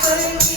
things